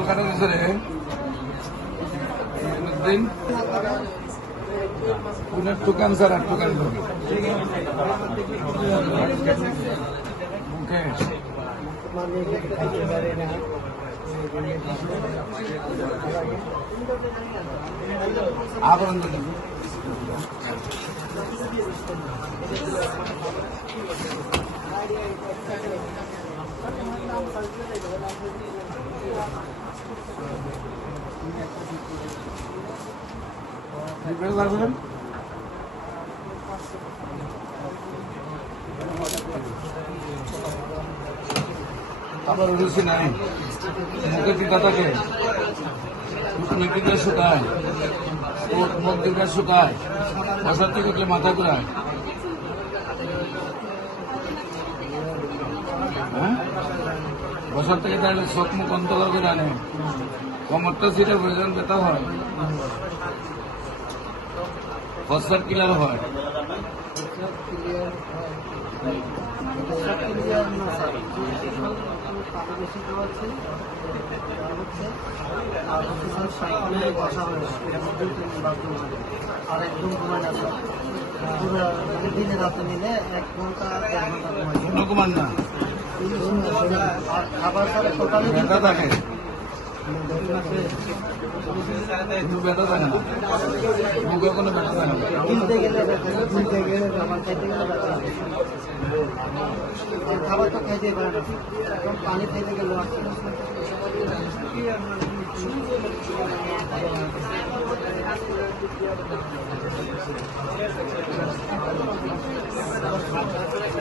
কাটা দিছে রে দিন পুনের টুকান স্যার আর টুকান আবরণ রিপেয়ার আবার রুচি নাই মুখে টিকা থাকে নেটিটা শুকায় মুখ দিকটা শুকায় বসার থেকে উঠলে মাথা ঘুরায় হ্যাঁ বসার থেকে তাহলে চোখ মুখ অন্তর করে আনে। কমরটা সিটের প্রয়োজন ব্যথা হয়। বসার কিলার হয়। আর একদম ঘুমায় না। স্যার। পুরো দিনে রাতে মিলে এক ঘণ্টা না। ব্যথা থাকে থাকে না খাবার তো খাইতে পারে না পানি খাইতে গেলে।